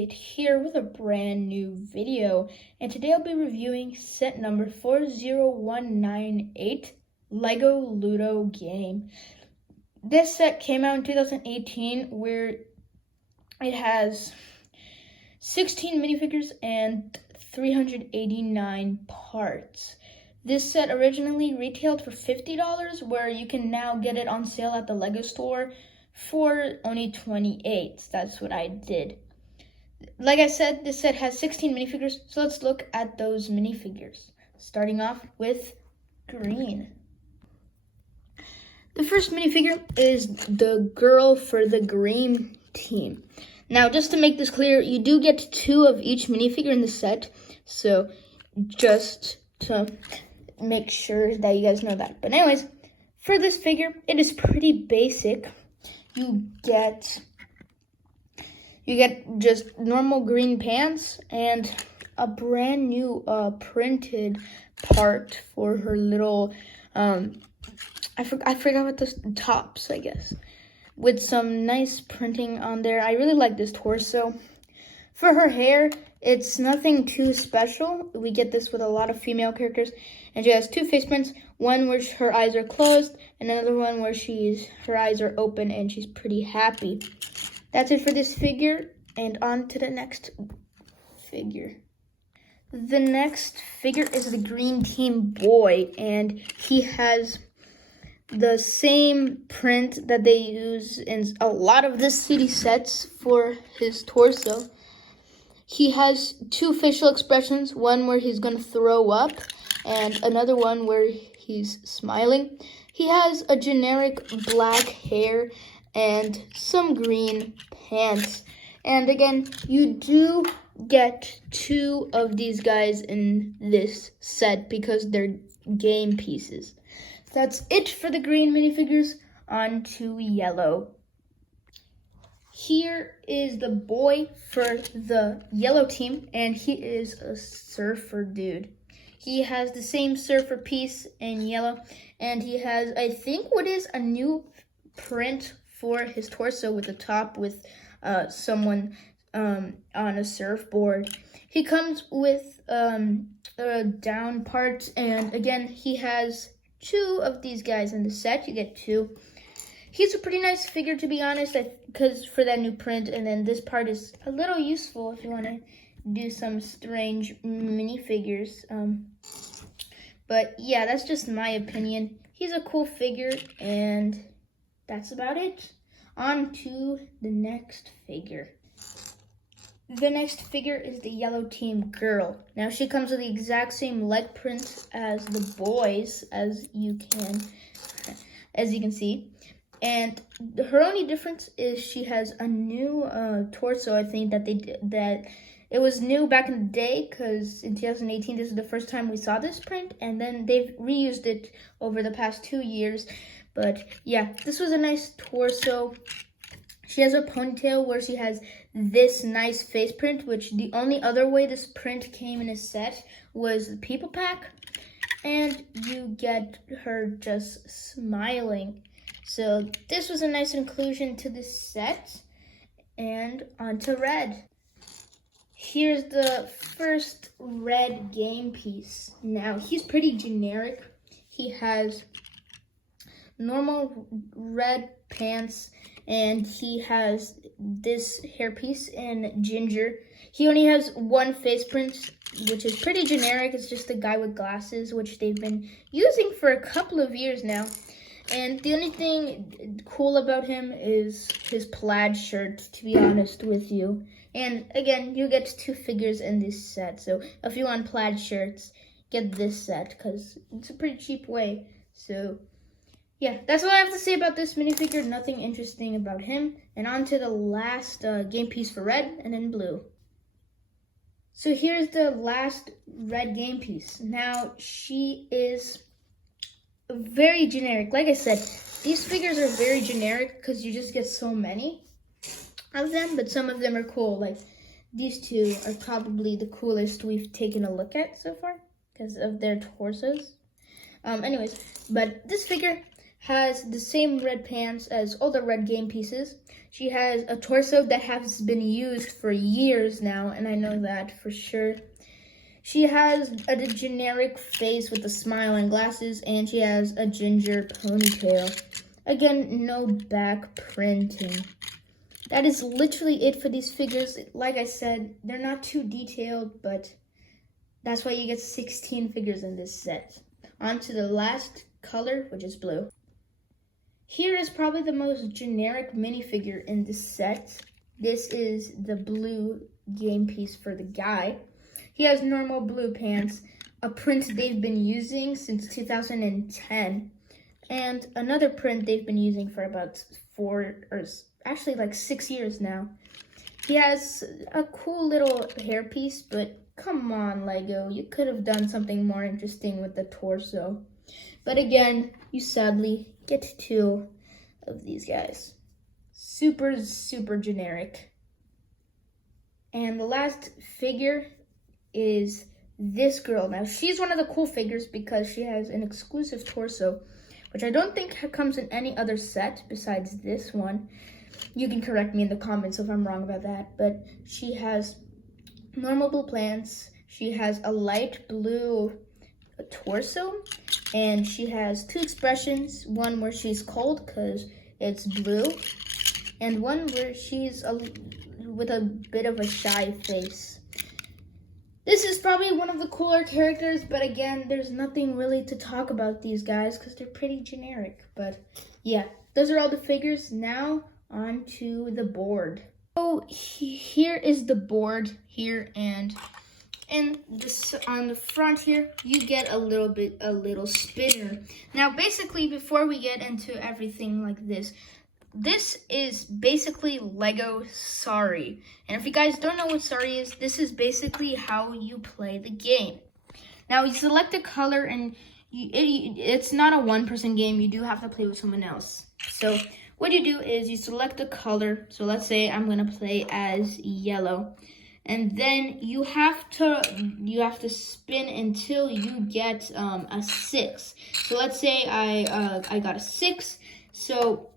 Idiot here with a brand new video, and today I'll be reviewing set number 40198 Lego Ludo game. This set came out in 2018 where it has 16 minifigures and 389 parts. This set originally retailed for $50, where you can now get it on sale at the Lego store for only $28. That's what I did. Like I said, this set has 16 minifigures, so let's look at those minifigures. Starting off with green. The first minifigure is the girl for the green team. Now, just to make this clear, you do get 2 of each minifigure in the set, so just to make sure that you guys know that. But anyways, for this figure, it is pretty basic. You get just normal green pants and a brand new printed part for her little I forgot what the tops, I guess, with some nice printing on there. I really like this torso. For her hair, it's nothing too special. We get this with a lot of female characters, and she has 2 face prints, one where her eyes are closed and another one where her eyes are open and she's pretty happy. That's it for this figure, and on to the next figure. The next figure is the green team boy, and he has the same print that they use in a lot of the city sets for his torso. He has 2 facial expressions, one where he's going to throw up and another one where he's smiling. He has a generic black hair and some green pants. And again, you do get 2 of these guys in this set because they're game pieces. That's it for the green minifigures. On to yellow. Here is the boy for the yellow team, and he is a surfer dude. He has the same surfer piece in yellow, and he has, I think, what is a new print for his torso with the top with someone on a surfboard. He comes with down parts, and again, he has 2 of these guys in the set. You get 2. He's a pretty nice figure, to be honest, because for that new print, and then this part is a little useful if you want to do some strange minifigures. But yeah, that's just my opinion. He's a cool figure, and that's about it. On to the next figure. The next figure is the yellow team girl. Now, she comes with the exact same leg print as the boys, as you can see. And her only difference is she has a new torso. I think that it was new back in the day, because in 2018 this is the first time we saw this print, and then they've reused it over the past 2 years. But yeah, this was a nice torso. She has a ponytail where she has this nice face print, which the only other way this print came in a set was the people pack, and you get her just smiling. So this was a nice inclusion to this set. And on to red. Here's the first red game piece. Now, he's pretty generic. He has normal red pants, and he has this hairpiece in ginger. He only has 1 face print, which is pretty generic. It's just a guy with glasses, which they've been using for a couple of years now. And the only thing cool about him is his plaid shirt, to be honest with you. And again, you get 2 figures in this set. So if you want plaid shirts, get this set, because it's a pretty cheap way. So yeah, that's all I have to say about this minifigure. Nothing interesting about him. And on to the last game piece for red, and then blue. So here's the last red game piece. Now, she is very generic. Like I said, these figures are very generic because you just get so many of them, but some of them are cool. Like, these 2 are probably the coolest we've taken a look at so far because of their torsos. Anyways, but this figure has the same red pants as all the red game pieces. She has a torso that has been used for years now, and I know that for sure. She has a generic face with a smile and glasses, and she has a ginger ponytail. Again, no back printing. That is literally it for these figures. Like I said, they're not too detailed, but that's why you get 16 figures in this set. On to the last color, which is blue. Here is probably the most generic minifigure in this set. This is the blue game piece for the guy. He has normal blue pants, a print they've been using since 2010, and another print they've been using for about 6 years now. He has a cool little hairpiece, but come on, Lego, you could have done something more interesting with the torso. But again, you sadly get 2 of these guys. Super generic. And the last figure is this girl. Now, she's one of the cool figures because she has an exclusive torso, which I don't think comes in any other set besides this one. You can correct me in the comments if I'm wrong about that, but she has normal blue pants. She has a light blue torso, and she has 2 expressions, one where she's cold because it's blue, and one where she's with a bit of a shy face. This is probably one of the cooler characters, but again, there's nothing really to talk about these guys because they're pretty generic. But yeah, those are all the figures. Now on to the board. So here is the board here, and this on the front here you get a little spinner. Now basically, before we get into everything like this is basically Lego Sorry. And if you guys don't know what Sorry is, this is basically how you play the game. Now you select a color, and it's not a one-person game. You do have to play with someone else. So what you do is you select a color. So let's say I'm gonna play as yellow, and then you have to spin until you get a 6. So let's say I got a 6. So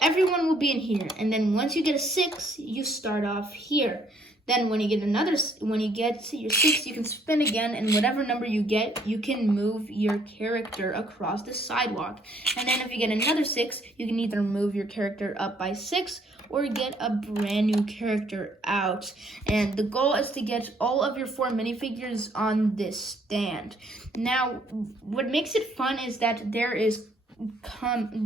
everyone will be in here, and then once you get a 6, you start off here. Then when you get to your 6, you can spin again, and whatever number you get, you can move your character across the sidewalk. And then if you get another 6, you can either move your character up by 6 or get a brand new character out. And the goal is to get all of your 4 minifigures on this stand. Now, what makes it fun is that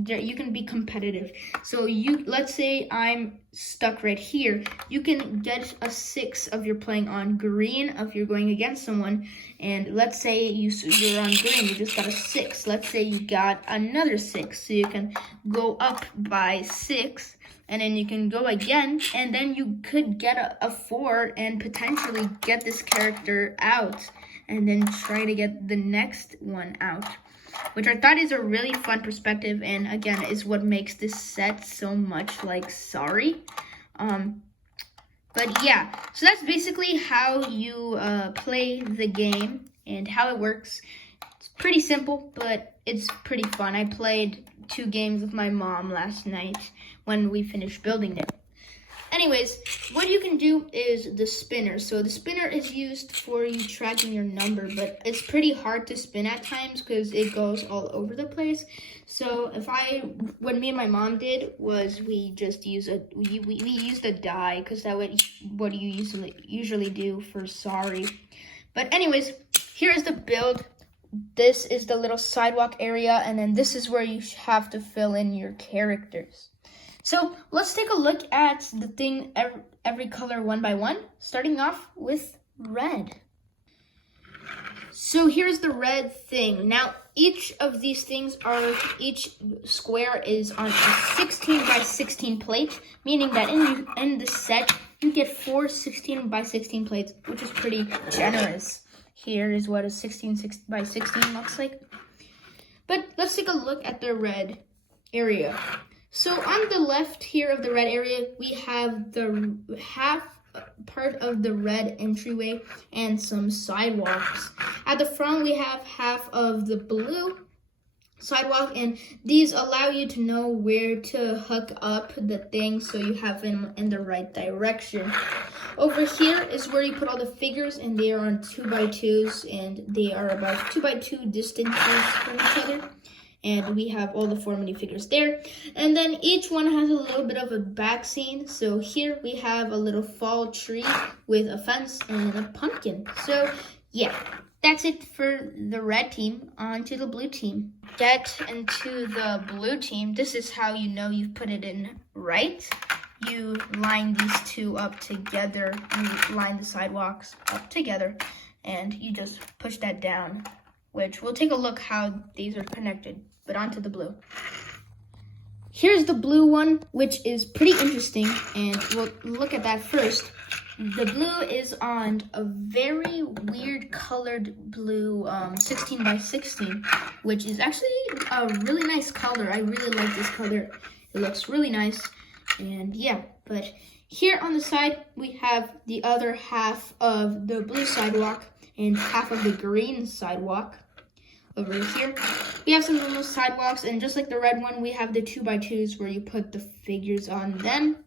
you can be competitive. So let's say I'm stuck right here. You can get a 6 if you're playing on green if you're going against someone. And let's say you're on green, you just got a 6. Let's say you got another 6. So you can go up by 6, and then you can go again, and then you could get a 4 and potentially get this character out, and then try to get the next one out, which I thought is a really fun perspective, and again is what makes this set so much like Sorry. But yeah, so that's basically how you play the game and how it works. It's pretty simple, but it's pretty fun. I played 2 games with my mom last night when we finished building them. Anyways, what you can do is the spinner. So the spinner is used for you tracking your number, but it's pretty hard to spin at times because it goes all over the place. So what me and my mom did was we just used a die, because that would what you usually do for Sorry. But anyways, here is the build. This is the little sidewalk area, and then this is where you have to fill in your characters. So let's take a look at the thing, every color one by one, starting off with red. So here's the red thing. Now, each of these things each square is on a 16 by 16 plate, meaning that in the set, you get 4 16 by 16 plates, which is pretty generous. Here is what a 16 by 16 looks like. But let's take a look at the red area. So on the left here of the red area, we have the half part of the red entryway and some sidewalks. At the front, we have half of the blue, sidewalk, and these allow you to know where to hook up the thing so you have them in the right direction. Over here is where you put all the figures, and they are on 2x2s, and they are about 2x2 distances from each other. And we have all the 4 minifigures there. And then each one has a little bit of a back scene. So here we have a little fall tree with a fence and a pumpkin. So yeah, that's it for the red team. On to the blue team. Get into the blue team. This is how you know you've put it in right. You line these two up together. You line the sidewalks up together. And you just push that down, which we'll take a look how these are connected. But onto the blue. Here's the blue one, which is pretty interesting, and we'll look at that first. The blue is on a very weird colored blue 16x16, which is actually a really nice color. I really like this color. It looks really nice, and yeah. But here on the side, we have the other half of the blue sidewalk and half of the green sidewalk. Over here, we have some normal sidewalks, and just like the red one, we have the 2x2s where you put the figures on them.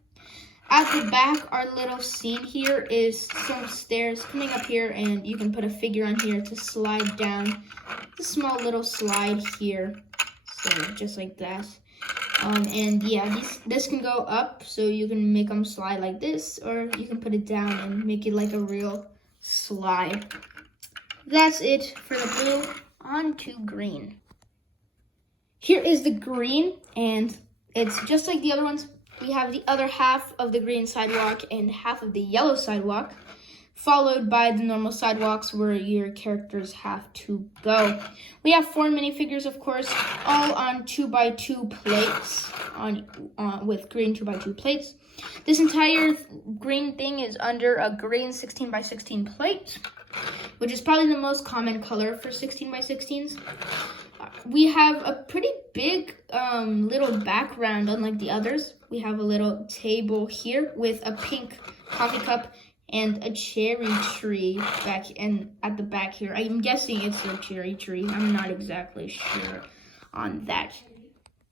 At the back, our little scene here is some stairs coming up here, and you can put a figure on here to slide down. A small little slide here, so just like that. And yeah, this can go up, so you can make them slide like this, or you can put it down and make it like a real slide. That's it for the blue. On to green. Here is the green, and it's just like the other ones. We have the other half of the green sidewalk and half of the yellow sidewalk, followed by the normal sidewalks where your characters have to go. We have 4 minifigures, of course, all on 2x2 plates, with green 2x2 plates. This entire green thing is under a green 16x16 plate, which is probably the most common color for 16x16s. We have a pretty big little background, unlike the others. We have a little table here with a pink coffee cup and a cherry tree back and at the back here. I'm guessing it's a cherry tree. I'm not exactly sure on that.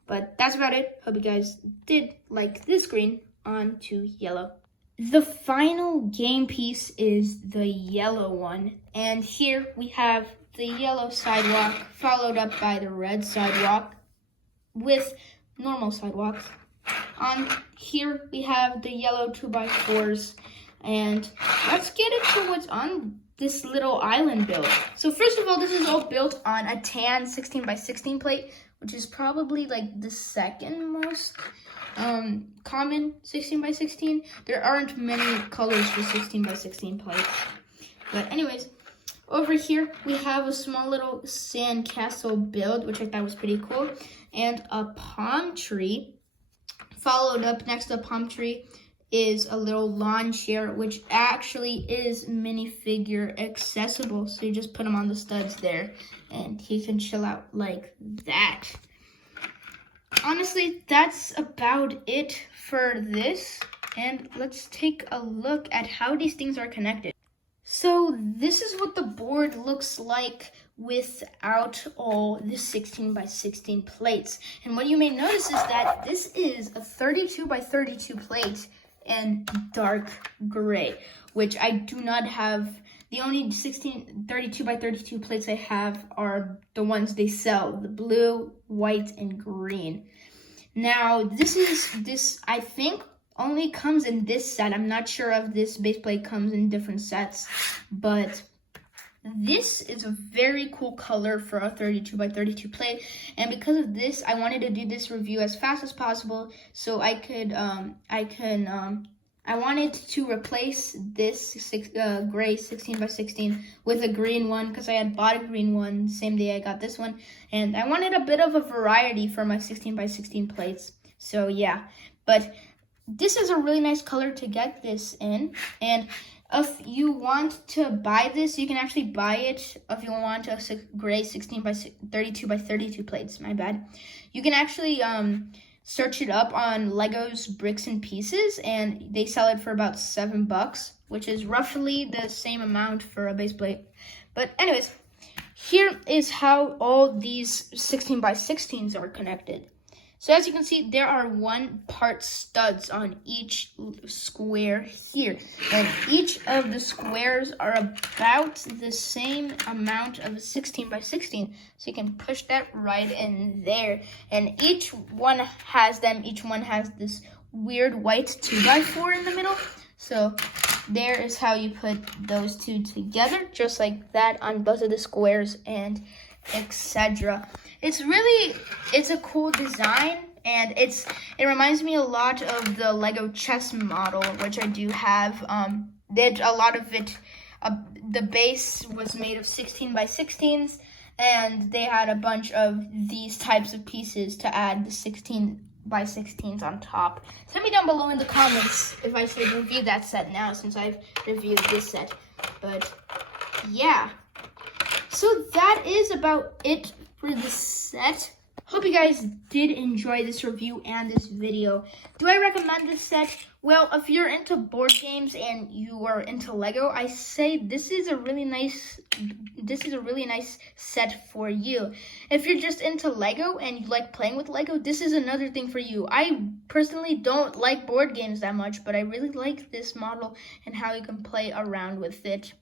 But that's about it. Hope you guys did like this green. On to yellow. The final game piece is the yellow one, and here we have the yellow sidewalk followed up by the red sidewalk with normal sidewalks. On here we have the yellow 2x4s, and let's get into what's on this little island build. So first of all, this is all built on a tan 16x16 plate, which is probably like the second most common 16x16. There aren't many colors for 16x16 plates. But anyways, over here we have a small little sand castle build, which I thought was pretty cool, and a palm tree. Followed up next to the palm tree is a little lawn chair, which actually is minifigure accessible. So you just put him on the studs there, and he can chill out like that. Honestly, that's about it for this, and let's take a look at how these things are connected. So this is what the board looks like without all the 16x16 plates. And what you may notice is that this is a 32x32 plate in dark gray, which I do not have. The only 32x32 plates I have are the ones they sell, the blue, white, and green. Now, this I think only comes in this set. I'm not sure if this base plate comes in different sets, but this is a very cool color for a 32x32 plate. And because of this, I wanted to do this review as fast as possible so I wanted to replace this gray 16x16 with a green one because I had bought a green one same day I got this one, and I wanted a bit of a variety for my 16x16 plates. So yeah, but this is a really nice color to get this in, and if you want to buy this, you can actually buy it if you want a gray 32x32 plates. My bad. You can actually search it up on Lego's Bricks and Pieces, and they sell it for about $7, which is roughly the same amount for a base plate. But anyways, here is how all these 16 by 16s are connected. So as you can see, there are 1-part studs on each square here. And each of the squares are about the same amount of 16 by 16. So you can push that right in there. And each one has this weird white 2x4 in the middle. So there is how you put those two together, just like that on both of the squares and etc. It's a cool design, and it reminds me a lot of the Lego chess model, which I do have. A lot of it, the base was made of 16 by 16s, and they had a bunch of these types of pieces to add the 16 by 16s on top. Tell me down below in the comments if I should review that set now, since I've reviewed this set. But yeah, so that is about it for the set. Hope you guys did enjoy this review and this video. Do I recommend this set? Well, if you're into board games and you are into Lego, I say this is a really nice set for you. If you're just into Lego and you like playing with Lego, this is another thing for you. I personally don't like board games that much, but I really like this model and how you can play around with it.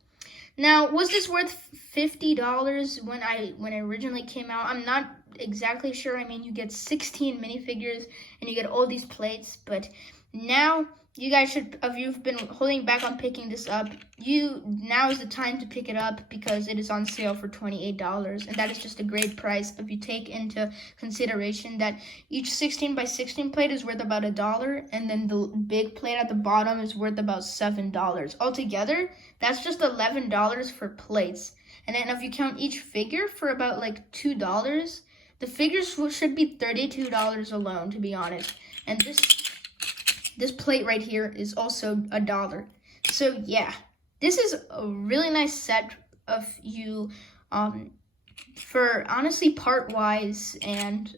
Now, was this worth $50 when it originally came out? I'm not exactly sure. I mean, you get 16 minifigures and you get all these plates, but now you guys should, if you've been holding back on picking this up, now is the time to pick it up because it is on sale for $28, and that is just a great price if you take into consideration that each 16 by 16 plate is worth about $1, and then the big plate at the bottom is worth about $7. Altogether, that's just $11 for plates. And then if you count each figure for about like $2, the figures should be $32 alone, to be honest. And this plate right here is also $1. So yeah, this is a really nice set of you, for honestly part-wise and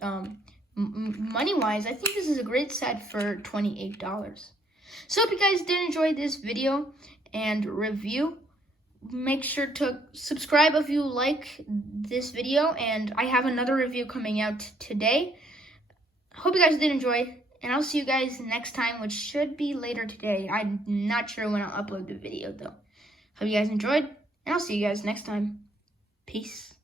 money-wise. I think this is a great set for $28. So if you guys did enjoy this video and review, make sure to subscribe if you like this video, and I have another review coming out today. Hope you guys did enjoy, and I'll see you guys next time, which should be later today. I'm not sure when I'll upload the video though. Hope you guys enjoyed, and I'll see you guys next time. Peace.